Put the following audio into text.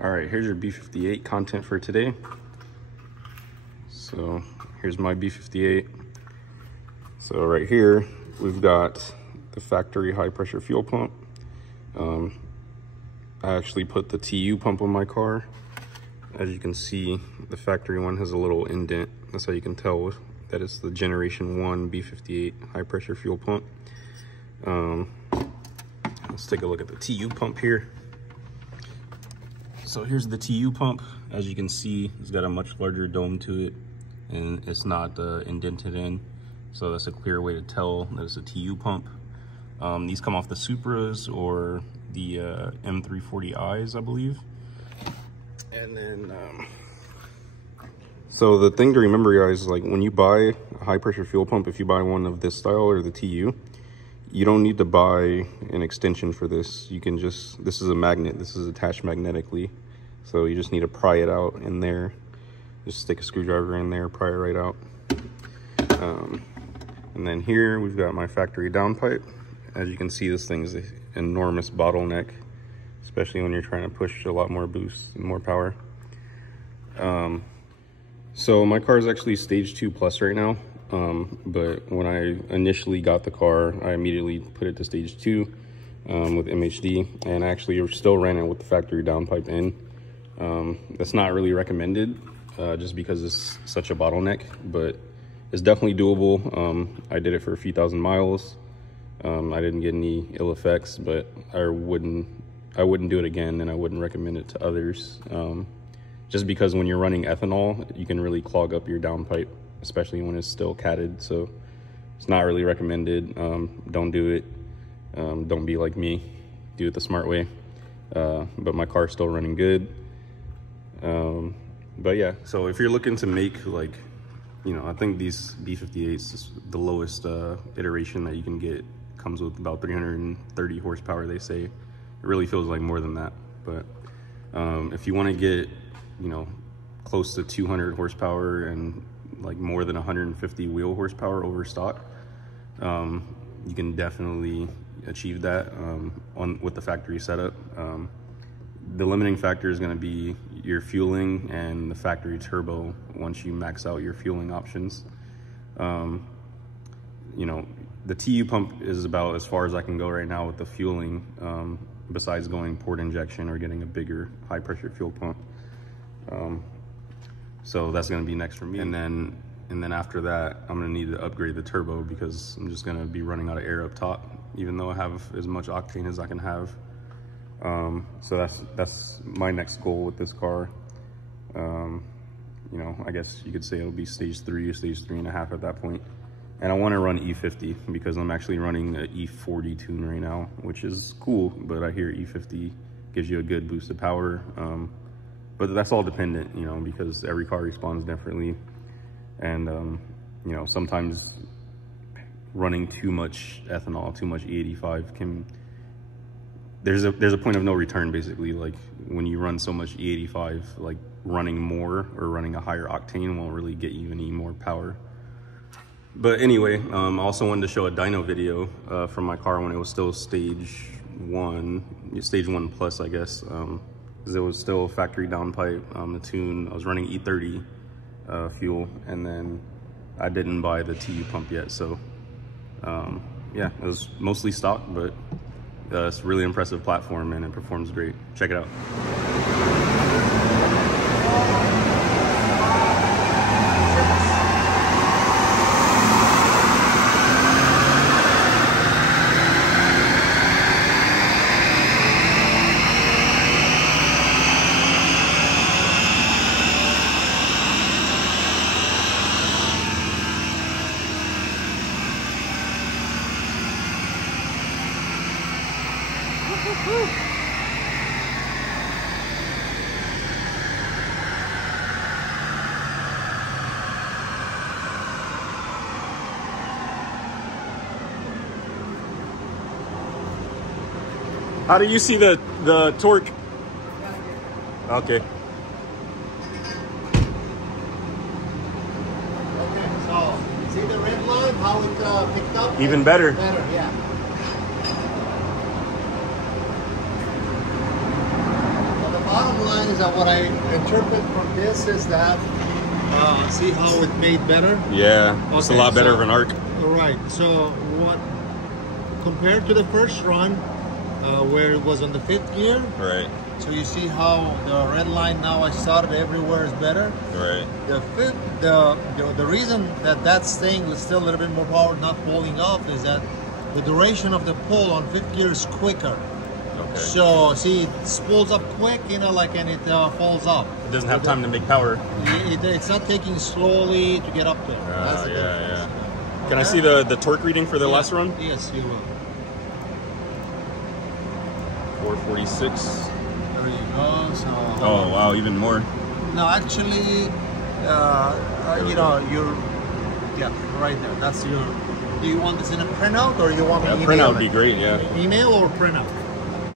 All right, here's your B58 content for today. So here's my B58. So right here, we've got the factory high pressure fuel pump. I actually put the TU pump on my car. As you can see, the factory one has a little indent. That's how you can tell that it's the generation 1 B58 high pressure fuel pump. Let's take a look at the TU pump here. So here's the TU pump. As you can see, it's got a much larger dome to it and it's not indented in. So that's a clear way to tell that it's a TU pump. These come off the Supras or the M340Is, I believe. And then, so the thing to remember, guys, like when you buy a high pressure fuel pump, if you buy one of this style or the TU, you don't need to buy an extension for this. You can just, this is a magnet, this is attached magnetically. So you just need to pry it out in there. Just stick a screwdriver in there, pry it right out. And then here we've got my factory downpipe. As you can see, this thing is an enormous bottleneck, especially when you're trying to push a lot more boost and more power. So my car is actually stage 2 plus right now. But when I initially got the car, I immediately put it to stage 2 with MHD, and I actually still ran it with the factory downpipe in. That's not really recommended just because it's such a bottleneck, but it's definitely doable. I did it for a few thousand miles. I didn't get any ill effects, but I wouldn't do it again, and I wouldn't recommend it to others. Just because when you're running ethanol, you can really clog up your downpipe, especially when it's still catted. So it's not really recommended. Don't do it. Don't be like me. Do it the smart way. But my car's still running good. But yeah, so if you're looking to make, like, you know, I think these B58s, the lowest iteration that you can get, comes with about 330 horsepower, they say. It really feels like more than that. But if you want to get, you know, close to 200 horsepower and like more than 150 wheel horsepower over stock, you can definitely achieve that with the factory setup. The limiting factor is going to be your fueling and the factory turbo once you max out your fueling options. You know, the TU pump is about as far as I can go right now with the fueling, besides going port injection or getting a bigger high pressure fuel pump. So that's going to be next for me. And then after that, I'm going to need to upgrade the turbo because I'm just going to be running out of air up top, even though I have as much octane as I can have. So that's my next goal with this car. You know, I guess you could say it'll be stage 3 or stage 3.5 at that point. And I want to run E50 because I'm actually running an E40 tune right now, which is cool, but I hear E50 gives you a good boost of power. But that's all dependent, you know, because every car responds differently. And, you know, sometimes running too much ethanol, too much E85 can, there's a point of no return, basically. Like when you run so much E85, like running more or running a higher octane won't really get you any more power. But anyway, I also wanted to show a dyno video from my car when it was still stage 1 plus, I guess. Because it was still factory downpipe, the tune. I was running E30 fuel, and then I didn't buy the TU pump yet. So yeah, it was mostly stock, but it's a really impressive platform and it performs great. Check it out. How do you see the torque? Okay. Okay, so see the red line, how it picked up? Even better. Better, yeah. So the bottom line things that what I interpret from this is that, see how it made better? Yeah, it's a lot better of an arc. All right, so what, compared to the first run, where it was on the 5th gear, Right. so you see how the red line now I started everywhere is better. Right. The reason that that's staying with still a little bit more power, not falling off, is that the duration of the pull on 5th gear is quicker. Okay. So see, it spools up quick, you know, like, and it falls off. It doesn't have time to make power. It's not taking slowly to get up there. That's the difference. Yeah. Can I see the torque reading for the last run? Yes, you will. 446. There you go. So. Oh wow, even more. No, actually, you know, right there. That's your. Do you want this in a printout or you want me email? Printout would be great. Yeah. Email or printout?